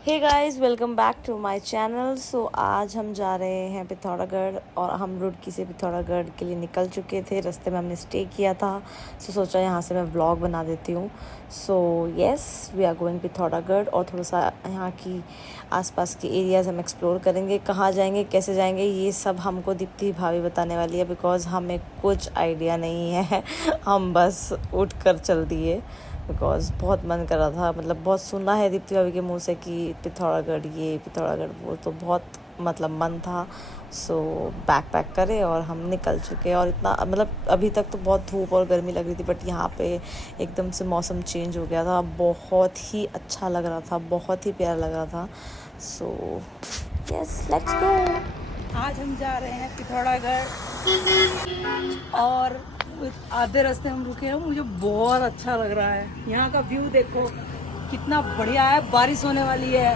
Hey guys, welcome back to my channel. So आज हम जा रहे हैं पिथौरागढ़ और हम रुड़की से पिथौरागढ़ के लिए निकल चुके थे। रास्ते में हमने स्टे किया था, सो सोचा यहाँ से मैं व्लॉग बना देती हूँ। So yes, we are going Pithoragarh और थोड़ा सा यहाँ की आसपास के एरियाज़ हम एक्सप्लोर करेंगे। कहाँ जाएंगे, कैसे जाएंगे, ये सब हमको दीप्ति भाभी बताने वाली है, बिकॉज़ हमें कुछ आइडिया नहीं है। हम बस उठ कर चल दिए बिकॉज़ बहुत मन कर रहा था। मतलब बहुत सुना है दीप्ति भाभी के मुंह से कि पिथौरागढ़ ये पिथौरागढ़ वो, तो बहुत मतलब मन था। सो बैक पैक करे और हम निकल चुके। और इतना मतलब अभी तक तो बहुत धूप और गर्मी लग रही थी, बट यहाँ पे एकदम से मौसम चेंज हो गया था। बहुत ही अच्छा लग रहा था, बहुत ही प्यारा लग रहा था। So yes, let's go. आज हम जा रहे हैं पिथौरागढ़ और आधे रास्ते हम रुके हैं। मुझे बहुत अच्छा लग रहा है। यहाँ का व्यू देखो कितना बढ़िया है। बारिश होने वाली है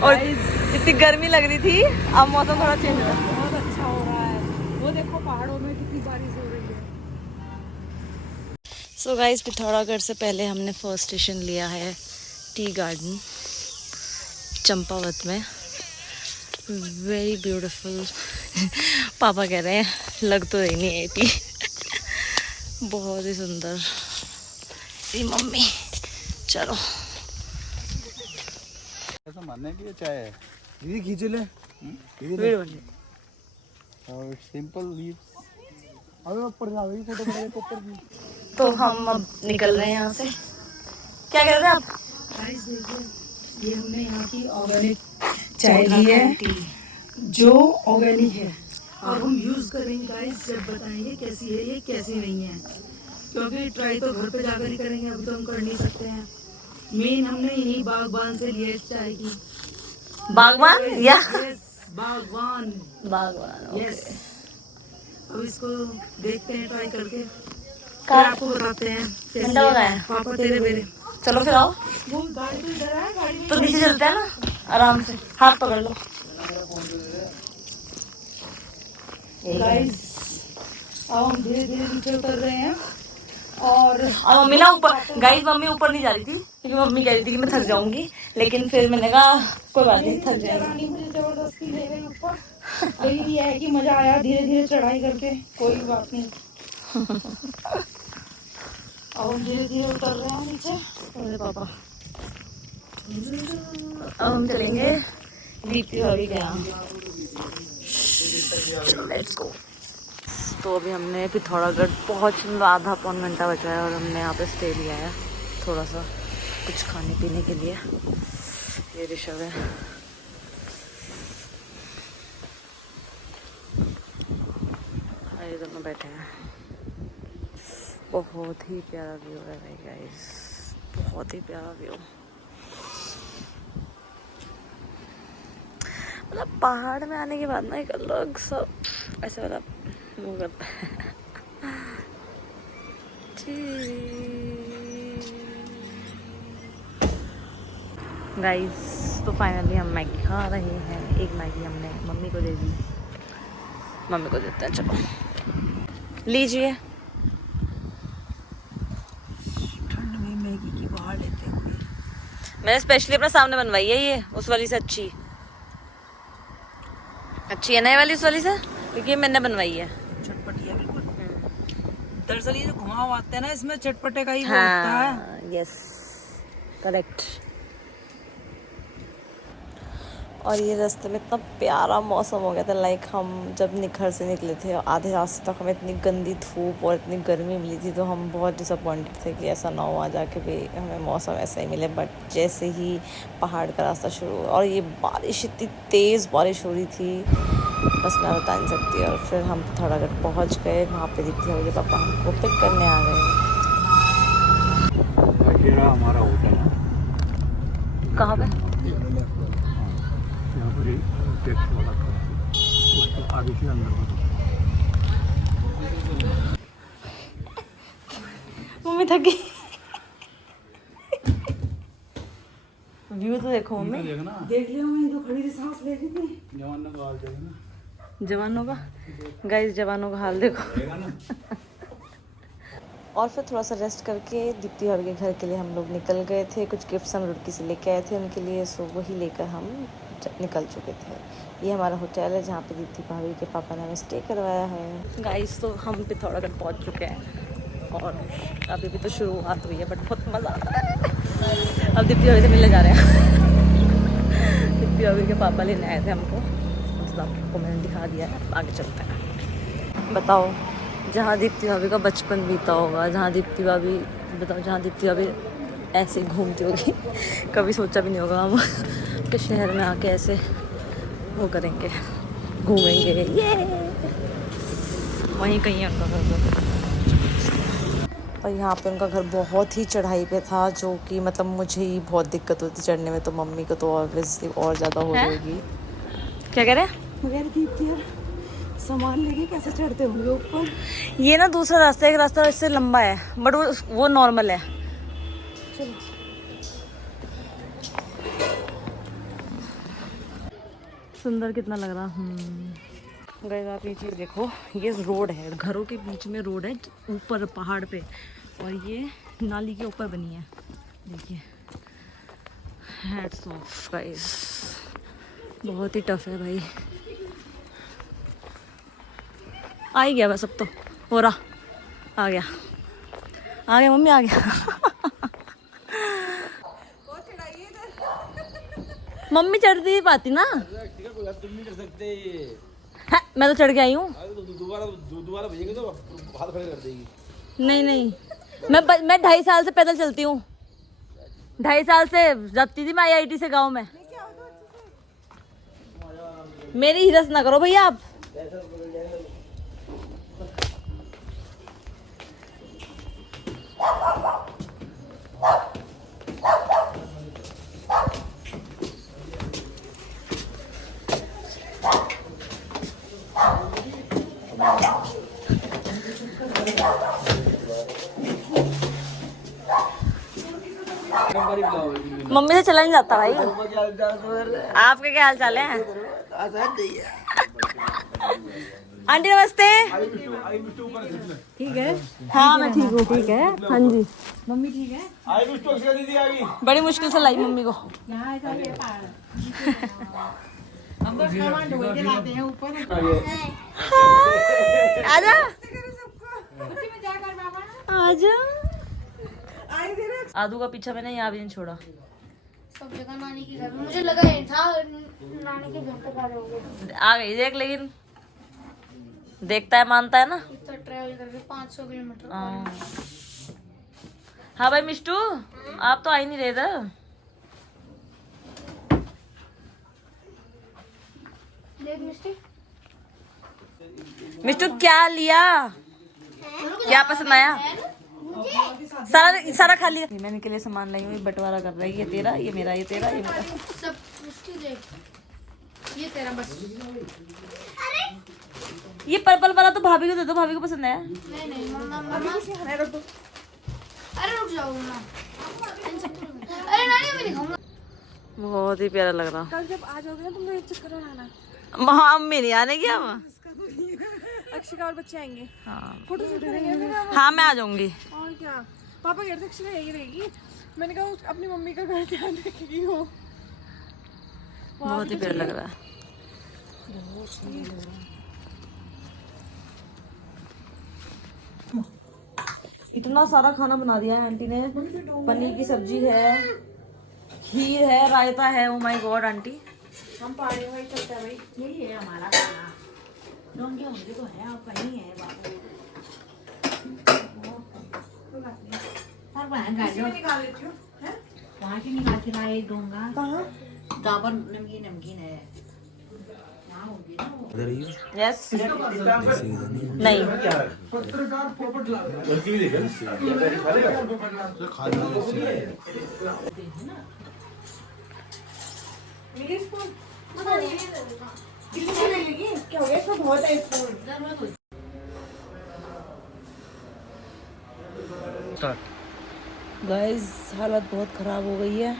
और इतनी गर्मी लग रही थी, अब मौसम थोड़ा चेंज हो रहा है। बहुत अच्छा हो रहा है। वो देखो पहाड़ों में कितनी बारिश हो रही है। सो गाइस, पिथौरागढ़ से पहले हमने फर्स्ट स्टेशन लिया है टी गार्डन चंपावत में। Very beautiful. पापा कह रहे हैं लग तो रही नहीं है टी। बहुत ही सुंदर। मेरी मम्मी, चलो ऐसा मानने की चाय है। दीदी खींच ले और सिंपल लीव्स। अबे ऊपर जा गई फोटो बना के ऊपर भी। तो हम अब निकल रहे हैं यहाँ से। क्या कर रहे हैं आप? गाइस देखिए, ये हमने यहाँ की ऑर्गेनिक चाय ली है जो ऑर्गेनिक है और हम यूज करेंगे। गाइस जब बताएंगे कैसी है ये कैसी नहीं है, क्योंकि ट्राई तो घर पे जाकर ही करेंगे, अभी तो हम कर नहीं सकते हैं। मेन हमने यही बागबान से लिए चाय की। बागवान या यस, बागवान। बागवान, यस। अब इसको देखते हैं ट्राई करके, फिर कार आपको बताते हैं कैसी ठंडा हो गया है। है। पापा तेरे मेरे चलो फिर आओ, वो गाड़ी तो इधर है, गाड़ी में तो नीचे चलते हैं ना, आराम से हाथ पकड़ लो। गाइस अब हम धीरे धीरे नीचे उतर रहे हैं। और मम्मी ना ऊपर, गाइस मम्मी ऊपर नहीं जा रही थी क्योंकि मम्मी कह रही थी कि मैं थक जाऊंगी, लेकिन फिर मैंने कहा कोई बात नहीं, थक जाएगी। रानी मुझे जबरदस्ती ले गई ऊपर। यही है कि मजा आया धीरे धीरे चढ़ाई करके, कोई बात नहीं। अब हम धीरे धीरे उतर रहे हैं नीचे। अरे पापा, अब हम चलेंगे दीप्ति भाभी के यहाँ। Let's go. तो अभी हमने पिथौरागढ़ पहुँच, आधा पौन घंटा बचा है और हमने यहाँ पे स्टे लिया है थोड़ा सा कुछ खाने पीने के लिए। ये ऋषभ है। ये दोनों बैठे हैं। बहुत ही प्यारा व्यू है भाई गाइस, बहुत ही प्यारा व्यू। मतलब पहाड़ में आने के बाद ना एक अलग सा ऐसा वाला वो करता है। गाइस तो फाइनली हम मैगी खा रहे हैं। एक मैगी हमने मम्मी को दे दी, मम्मी को देते हैं। चलो लीजिए। ठंड में मैगी की बाहर लेते हुए मैंने स्पेशली अपने सामने बनवाई है ये, उस वाली से अच्छी है नई वाली, उस वाली से, क्योंकि ये मैंने बनवाई है। चटपटी है बिल्कुल। दरअसल ये जो घुमाव आते हैं ना, इसमें चटपटे का ही वो होता है। हाँ यस, करेक्ट। और ये रास्ते में इतना प्यारा मौसम हो गया था। लाइक हम जब घर से निकले थे और आधे रास्ते तक हमें इतनी गंदी धूप और इतनी गर्मी मिली थी, तो हम बहुत डिसअपॉइंटेड थे कि ऐसा ना हो आ जाके भी हमें मौसम ऐसा ही मिले। बट जैसे ही पहाड़ का रास्ता शुरू हुआ और ये बारिश, इतनी तेज़ बारिश हो रही थी, बस मैं बता नहीं सकती। और फिर हम पिथौरागढ़ पहुँच गए। वहाँ पर दीप्ति भाभी के पापा हमको पिक करने आ गए। ये रहा हमारा होटल है। कहाँ पे? यहाँ पर टैक्स वाला उसको आगे से अंदर मम्मी थक गई। व्यू तो देखो मम्मी। देख लिया, वहीं तो खड़ी थी, सांस ले रही थी। जवानों का हाल देगा ना, जवानों का, गाइस जवानों का हाल देखो। और फिर थोड़ा सा रेस्ट करके दीप्ति भाभी के घर के लिए हम लोग निकल गए थे। कुछ गिफ्ट्स हम रुड़की से लेके आए थे उनके लिए, सो वही लेकर हम निकल चुके थे। ये हमारा होटल है जहाँ पे दीप्ति भाभी के पापा ने हमें स्टे करवाया है। गाइस तो हम पिथौरागढ़ पहुँच चुके हैं और अभी भी तो शुरुआत हुई है, बट बहुत मज़ा आ रहा है। अब दीप्ति भाभी से मिलने जा रहे हैं। दीप्ति भाभी के पापा लेने आए थे हमको, मतलब आपको मैंने दिखा दिया है, आगे चलते हैं। बताओ जहाँ दीप्ति भाभी का बचपन बीता होगा, जहाँ दीप्ति भाभी ऐसे घूमती होगी, कभी सोचा भी नहीं होगा हम के शहर में आके ऐसे वो करेंगे, घूमेंगे। ये वहीं कहीं है उनका घर, और यहाँ पे उनका घर बहुत ही चढ़ाई पे था, जो कि मतलब मुझे ही बहुत दिक्कत होती चढ़ने में, तो मम्मी को तो ऑब्वियसली और ज़्यादा हो जाएगी। क्या कह रहे हैं? मगर दीप्ति यार सामान लेके कैसे चढ़ते होंगे ऊपर? ये ना दूसरा रास्ता, एक रास्ता इससे लंबा है, बट वो नॉर्मल है। चलो सुंदर कितना लग रहा। गाइस आप ये चीज़ देखो, ये रोड है, घरों के बीच में रोड है ऊपर पहाड़ पे, और ये नाली के ऊपर बनी है। देखिए, हैट्स ऑफ गाइस, बहुत ही टफ है भाई। आ ही गया बस, अब तो हो रहा, आ गया मम्मी, आ गया। मम्मी चढ़ती ही पाती ना, तुम नहीं कर सकते ये। है, मैं तो चढ़ के आई हूँ। दोबारा भेजेंगे तो हाथ खड़े कर देगी। नहीं, मैं 2.5 साल से पैदल चलती हूँ, 2.5 साल से जाती थी मैं IIT से गांव में। मेरी हिरस ना करो भैया आप। मम्मी से चला नहीं जाता भाई। आपके क्या हाल चाल है? आंटी नमस्ते। ठीक है। हाँ मैं ठीक हूँ। ठीक है, हाँ जी। मम्मी ठीक है? दीदी आ गई। बड़ी मुश्किल से लाई मम्मी को। हम तो सामान ढोल के लाते हैं ऊपर। आजा आजा। आदू का पीछा मैंने यहाँ भी नहीं छोड़ा। सब जगह नानी के घर में, मुझे लगा ये था नानी के घर पे खड़े हो गए। आ गई देख, लेकिन देखता है मानता है ना। इतना ट्रैवल करके 500 किलोमीटर। हाँ भाई मिष्टू, आप तो आ ही नहीं रहे थे। देख मिस्टी, मिष्टू क्या लिया, क्या पसंद आया? सारा खा लिया। मैं इनके लिए सामान लाई हूँ, बंटवारा कर रहा है, ये तेरा, ये मेरा, ये तेरा, ये मेरा। सब मिस्टी देख, ये तेरा बस। ये पर्पल वाला तो भाभी को दे दो, भाभी को पसंद है। नहीं मम्मा अरे रुक जाओ मम्मा। अरे नानी अभी नहीं खाऊंगा। बहुत ही प्यारा लग रहा। कल जब आ जाओगे ना तुम एक चक्कर लगाना। हाँ अम्मी नहीं आने की अब। अक्षिका और बच्चे आएंगे। हाँ फोटो शूट करेंगे फिर हम। हाँ मैं आ जाऊंगी। और क्या, पापा कह रहे थे अक्षिका यही रहेगी। मैंने कहा अपनी मम्मी का घर ध्यान रखेगी हो। बहुत ही प्यारा लग रहा है। इतना सारा खाना बना दिया है आंटी ने। पनीर की सब्जी है, खीर है, रायता है। ओ माय गॉड आंटी, हम पहाड़ी में चलता है भाई, यही है हमारा खाना। डोंगे होंगे तो है, आप कहीं है बात। निकाल लेती हूँ। वहाँ से निकाल के लाए डोंगा। कहाँ? जहाँ पर नमकीन नमकीन है वहाँ होगी ना वो। यस नहीं मिली स्पून? कितने ले लेगी? क्या हो गया इसमें? बहुत है स्पून। गाइस हालत बहुत ख़राब हो गई है।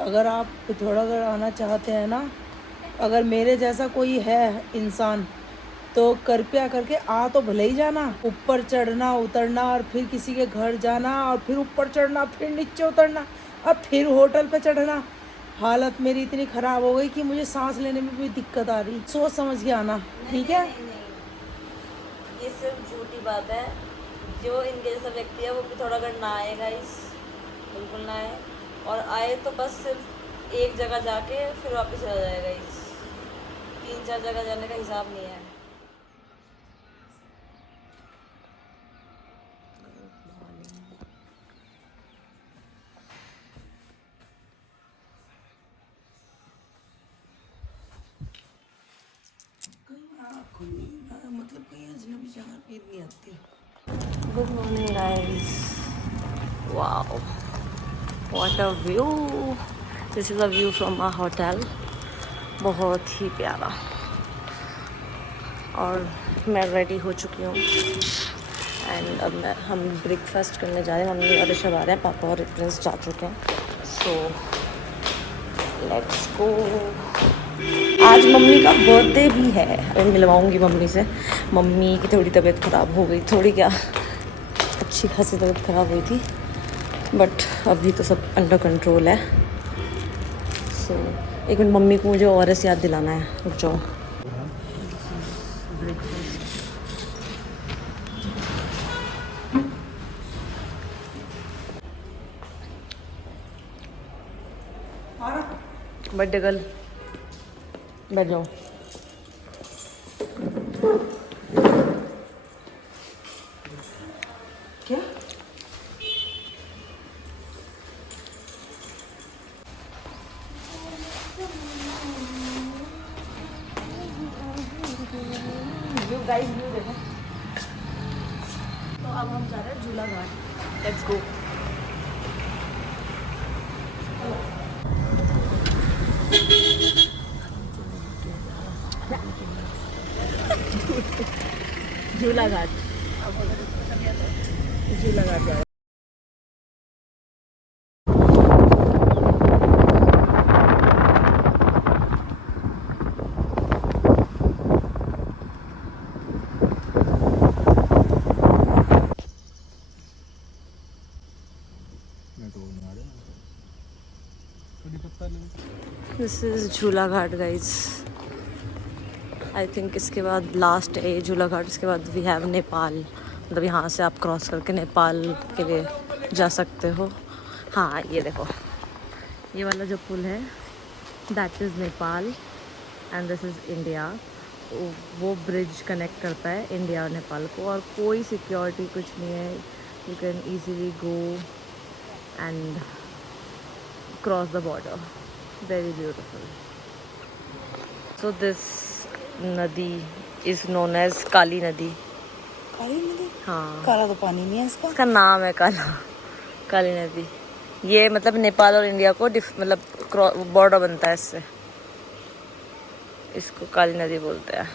अगर आप पिथौरागढ़ आना चाहते हैं ना, अगर मेरे जैसा कोई है इंसान, तो कृपया करके आ तो भले ही जाना, ऊपर चढ़ना उतरना और फिर किसी के घर जाना और फिर ऊपर चढ़ना फिर नीचे उतरना और फिर होटल पे चढ़ना। हालत मेरी इतनी ख़राब हो गई कि मुझे सांस लेने में भी दिक्कत आ रही। सोच समझ के आना, ठीक है? ये सिर्फ झूठी बात है। जो इनके जैसा व्यक्ति है वो पिथौरागढ़ ना आएगा, इस बिल्कुल ना आए, और आए तो बस सिर्फ एक जगह जाके फिर वापस आ जाएगा। इस 3-4 जगह जाने का हिसाब नहीं है। मतलब कहीं अजनबी जगह पे नहीं आती। Good morning guys, wow what a view. This is a view from our hotel, बहुत ही प्यारा। और मैं रेडी हो चुकी हूँ एंड अब हम ब्रेकफास्ट करने जा रहे हैं। मम्मी और ऋषभ आ रहे हैं, पापा और प्रिंस जा चुके हैं। So let's go. आज मम्मी का बर्थडे भी है, मैं मिलवाऊंगी मम्मी से। मम्मी की थोड़ी तबीयत ख़राब हो गई, थोड़ी क्या अच्छी खासी तबीयत ख़राब हुई थी, बट अभी तो सब अंडर कंट्रोल है। सो एक मिनट, मम्मी को मुझे ORS याद दिलाना है, रुक जाओ। बर्थडे गर्ल बैठ जाओ। क्या? व्यू गाइस, व्यू देखो। तो अब हम जा रहे हैं झूला घाट, लेट्स गो। झूला घाट, झूला घाट जा रहे हैं। दिस इज़ झूला घाट गाइज। आई थिंक इसके बाद लास्ट है ये झूला घाट। इसके बाद वी हैव नेपाल, मतलब यहाँ से आप क्रॉस करके नेपाल के लिए जा सकते हो। हाँ ये देखो, ये वाला जो पुल है that is Nepal and this is India. वो ब्रिज कनेक्ट करता है इंडिया और नेपाल को, और कोई सिक्योरिटी कुछ नहीं है। You can easily go and cross the border, very beautiful. So this नदी is known as काली नदी। काली नदी? हाँ, काला तो पानी नहीं है इसका। इसका नाम है काली नदी। ये मतलब नेपाल और इंडिया को मतलब बॉर्डर बनता है इससे, इसको काली नदी बोलते हैं।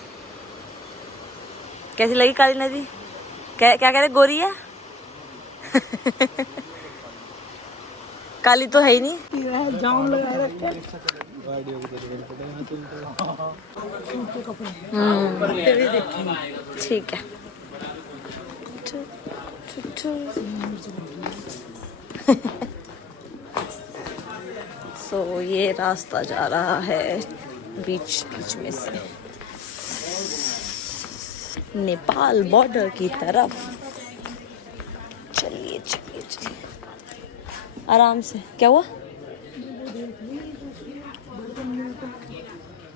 कैसी लगी काली नदी? क्या कह रहे, गोरी है? काली तो है ही नहीं। जाम लगा रखा है। ठीक है। सो ये रास्ता जा रहा है बीच बीच में से नेपाल बॉर्डर की तरफ। चलिए चलिए चलिए आराम से। क्या हुआ?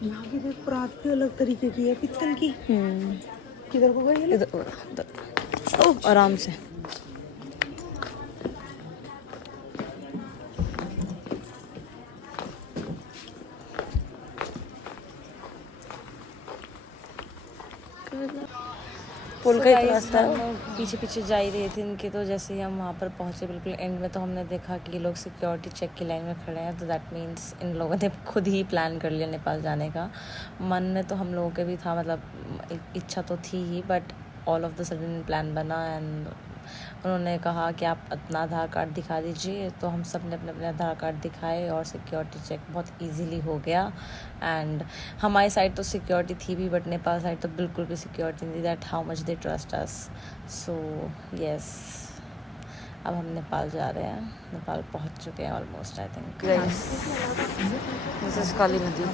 यहाँ की देख, परात की अलग तरीके की है, पित्तल की। किधर को गई? इधर ओह, आराम से। पुल का ही रास्ता है। पीछे पीछे जा ही रहे थे इनके, तो जैसे ही हम वहाँ पर पहुँचे बिल्कुल एंड में, तो हमने देखा कि ये लोग सिक्योरिटी चेक की लाइन में खड़े हैं। तो दैट मीन्स इन लोगों ने खुद ही प्लान कर लिया नेपाल जाने का। मन में तो हम लोगों के भी था, मतलब इच्छा तो थी ही, but all of the sudden plan बना एंड उन्होंने कहा कि आप अपना आधार कार्ड दिखा दीजिए, तो हम सब ने अपने अपने आधार कार्ड दिखाए और सिक्योरिटी चेक बहुत इजीली हो गया। एंड हमारी साइड तो सिक्योरिटी थी भी, बट नेपाल साइड तो बिल्कुल भी सिक्योरिटी नहीं थी। That how much they trust us. So yes, अब हम नेपाल जा रहे हैं। नेपाल पहुंच चुके हैं almost, I think. This is Kali नदी।